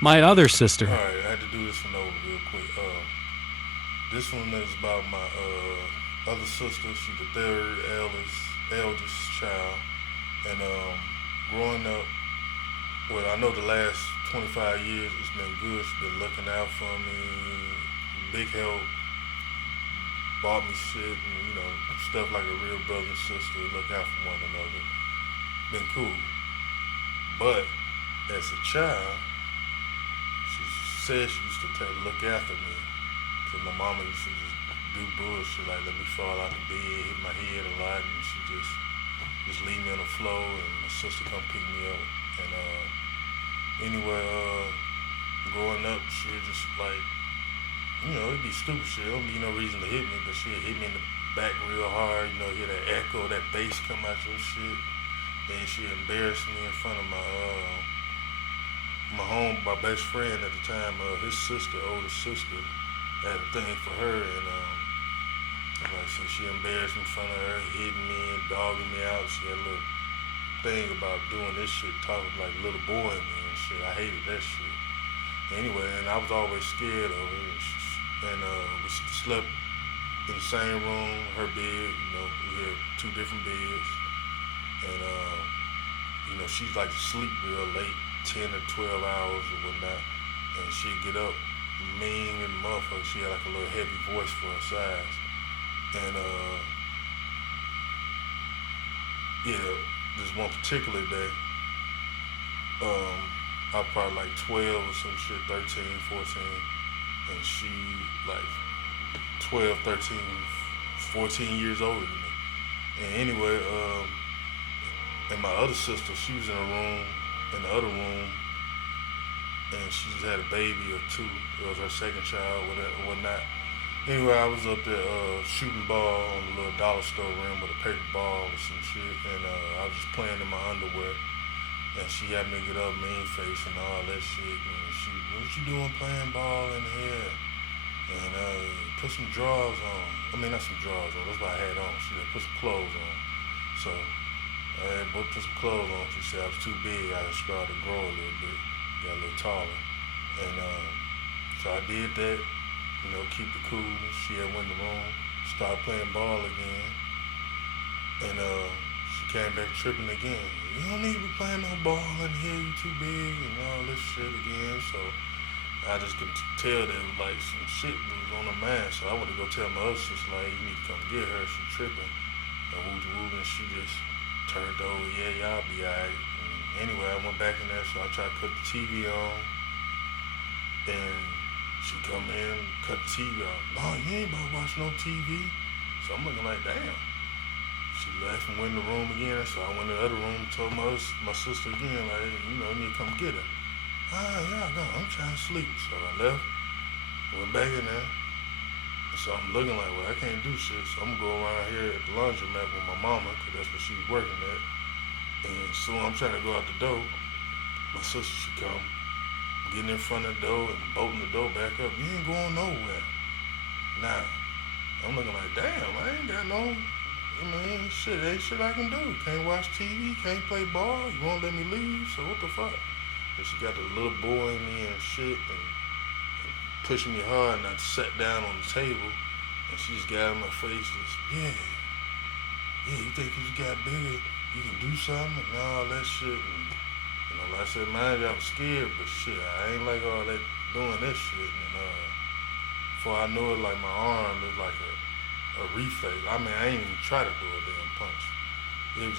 My other sister. All right, I had to do this one over real quick. This one is about my other sister. She's the third eldest child, and growing up, well, I know the last 25 years it's been good. She's been looking out for me, big help, bought me shit, and stuff like a real brother and sister. Look out for one another. Been cool, but as a child, she said she used to look after me. Cause my mama used to just do bullshit like let me fall out the bed, hit my head a lot, and she just leave me on the floor, and my sister come pick me up. And anyway, growing up, she was just like, it'd be stupid shit. There don't be no reason to hit me, but she'd hit me in the back real hard. Hear that echo, that bass come out your shit. Then she embarrassed me in front of my best friend at the time, his sister, older sister. I had a thing for her, and like so she embarrassed me in front of her, hitting me and dogging me out. She had a little thing about doing this shit, talking like little boy in me and shit. I hated that shit. Anyway, and I was always scared of her. And we slept in the same room, her bed. We had two different beds, and she's like to sleep real late, 10 or 12 hours or whatnot, and she'd get up mean and motherfucker. She had like a little heavy voice for her size, and yeah, this one particular day, um, I was probably like 12 or some shit, 13, 14, and she like 12, 13, 14 years older than me. And anyway, and my other sister, she was in the other room, and she just had a baby or two. It was her second child, whatever, whatnot. Anyway, I was up there shooting ball on the little dollar store rim with a paper ball or some shit, and I was just playing in my underwear. And she had me get up, mean face and all that shit. And she, what you doing playing ball in here? And put some drawers on. I mean, not some drawers on. That's what I had on. She said, put some clothes on. So I had put some clothes on. She said I was too big. I started to grow a little bit, got a little taller. And so I did that. Keep the coolness. She had went in the room, started playing ball again, and she came back tripping again. You don't need to be playing no ball in here. You too big and all this shit again. So I just could tell that like some shit was on her mind. So I went to go tell my other sister like, you need to come get her. She tripping. And woo, and she just turned over. Yeah, y'all be alright. Anyway, I went back in there, so I tried to cut the TV on, and she come in, cut the TV off. No, you ain't about to watch no TV. So I'm looking like, damn. She left and went in the room again. So I went in the other room and told my sister again, like, you need to come get her. Ah, yeah, no, I'm trying to sleep. So I left, went back in there. So I'm looking like, well, I can't do shit. So I'm going to go around here at the laundromat with my mama, because that's what she was working at. And so I'm trying to go out the door. My sister should come, getting in front of the door and bolting the door back up. You ain't going nowhere. Nah. I'm looking like, damn, I ain't got no, shit, ain't shit I can do. Can't watch TV, can't play ball. You won't let me leave, so what the fuck? And she got the little boy in me and shit, and pushing me hard, and I sat down on the table, and she just got in my face, just, yeah, you think you got bigger, you can do something, and all that shit. And, like I said, mind you, I was scared, but shit, I ain't like all that doing that shit. And before I know it, like my arm is like a reflex. I mean, I ain't even try to do a damn punch. It was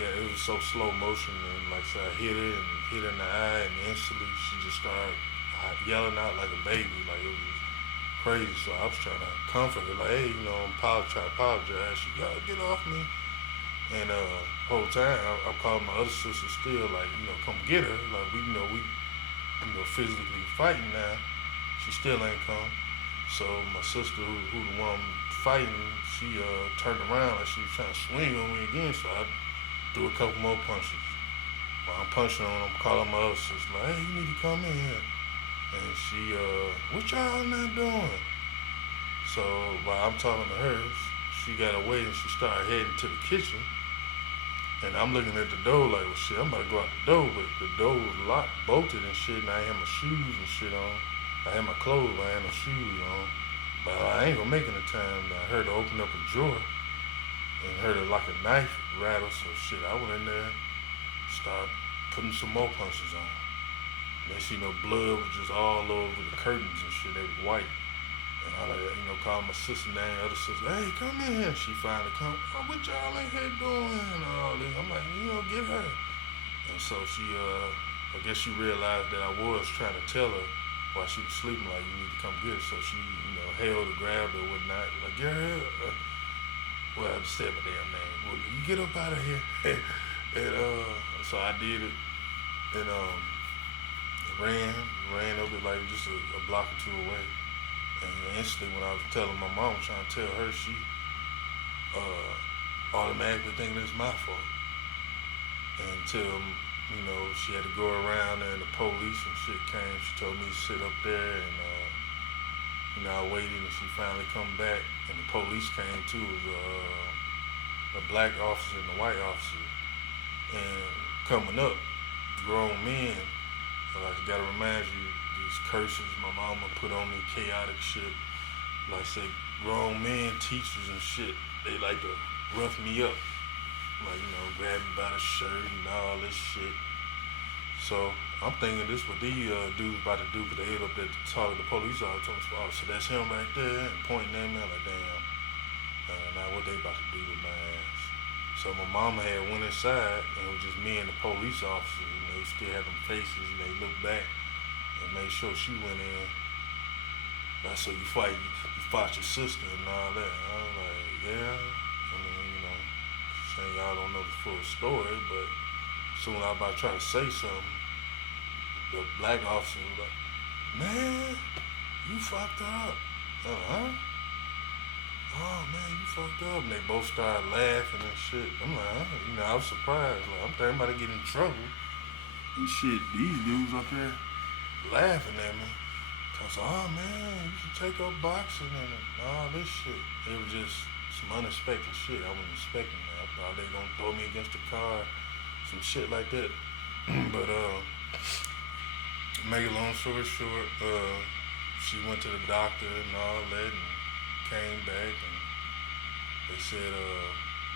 it was so slow motion, and like I said, I hit it and hit her in the eye, and instantly she just started yelling out like a baby, like it was just crazy. So I was trying to comfort her, like, hey, I'm apologize. She gotta get off me. And whole time I'm calling my other sister still, like, come get her. Like we physically fighting now. She still ain't come. So my sister, who the one fighting, she turned around like she was trying to swing on me again. So I threw a couple more punches. While I'm punching on, I'm calling my other sister, like, hey, you need to come in here. And she, what y'all not doing? So while I'm talking to her, she got away and she started heading to the kitchen. And I'm looking at the door like, well, shit, I'm about to go out the door, but the door was locked, bolted and shit, and I had my shoes and shit on. I had my clothes, but I had no shoes on. But I ain't gonna make it in time. I heard her open up a drawer and heard her like a knife rattle, so shit, I went in there, started putting some more punches on. Next, blood was just all over the curtains and shit. They was white. And I like, called my sister name, other sister, hey, come in here. She finally come, oh, what y'all in here doing? And all this. I'm like, get her. And so she, I guess she realized that I was trying to tell her while she was sleeping, like, you need to come get her. So she, held her, grabbed her, whatnot. Like, get her. Well, I just said my damn name. Well, you get up out of here. And so I did it. And ran over like just a block or two away. And instantly, when I was telling my mom, trying to tell her, she automatically thinking it's my fault. And until, she had to go around there and the police and shit came, she told me to sit up there and, I waited and she finally come back and the police came too. It was a black officer and a white officer. And coming up, grown men, I gotta remind you, these curses my mama put on me, chaotic shit. Like say, grown men, teachers and shit, they like to rough me up. Like, grab me by the shirt and all this shit. So, I'm thinking this what these dudes about to do, because they hit up there talking to the police all the time. Oh, so that's him right there, and pointing at me, like, damn. Now what they about to do to my ass. So my mama had went inside, and it was just me and the police officers, and they still had them faces, and they looked back and made sure she went in. That's so you fought your sister and all that. I was like, yeah. I mean, saying y'all don't know the full story, but soon I was about to try to say something, the black officer was like, man, you fucked up. Huh? Oh man, you fucked up. And they both started laughing and shit. I'm like, I was surprised. Like, I'm thinking about to get in trouble. And shit, these dudes up there laughing at me. I was like, oh man, you should take up boxing and all this shit. It was just some unexpected shit. I wasn't expecting that. I thought they gonna throw me against the car, some shit like that. But make a long story short, she went to the doctor and all that and came back and they said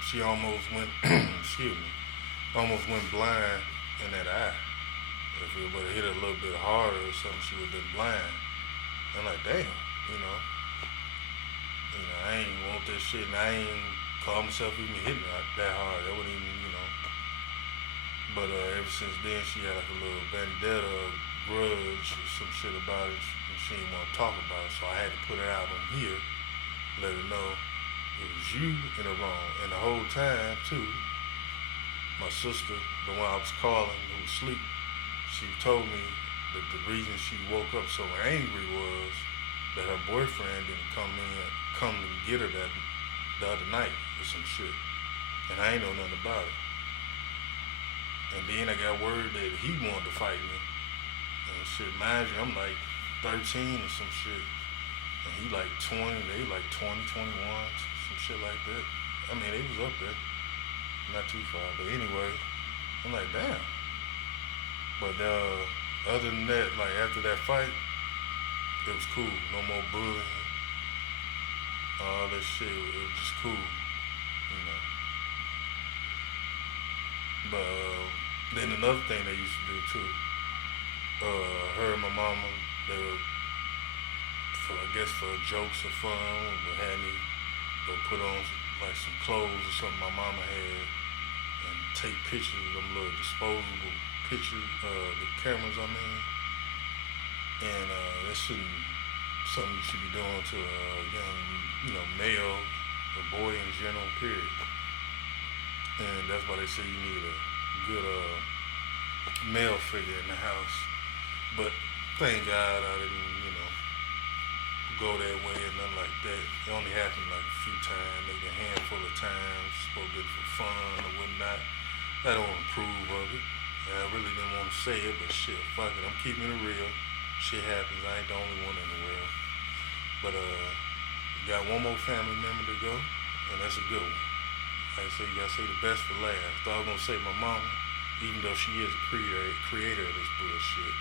she almost went almost went blind in that eye. If it would have hit her a little bit harder or something, she would have been blind. I'm like, damn, I ain't want that shit, and I ain't call myself even hitting her that hard. That wouldn't even, But ever since then, she had like a little vendetta, grudge, or some shit about it, and she didn't want to talk about it. So I had to put it out on here, let her know it was you in the wrong. And the whole time, too, my sister, the one I was calling, who was asleep, she told me that the reason she woke up so angry was that her boyfriend didn't come to get her the other night or some shit. And I ain't know nothing about it. And then I got word that he wanted to fight me. And shit, mind you, I'm like 13 or some shit. And he like 20, they like 20, 21, some shit like that. I mean, they was up there. Not too far. But anyway, I'm like, damn. But other than that, like after that fight, it was cool. No more bullying. All that shit, it was just cool. But then another thing they used to do too, her and my mama, they would, for jokes or fun, would have me go put on like some clothes or something my mama had and take pictures of them little disposable pictures, the cameras I mean. And that shouldn't, something you should be doing to a young, male or boy in general, period. And that's why they say you need a good male figure in the house. But thank God I didn't, go that way and nothing like that. It only happened like a few times, maybe a handful of times, supposed to be for fun or whatnot. I don't approve of it. And I really didn't want to say it, but shit, fuck it, I'm keeping it real. Shit happens, I ain't the only one in the world. But got one more family member to go, and that's a good one. Like I say, you gotta say the best for last. Thought I was gonna say my mama, even though she is the creator of this bullshit.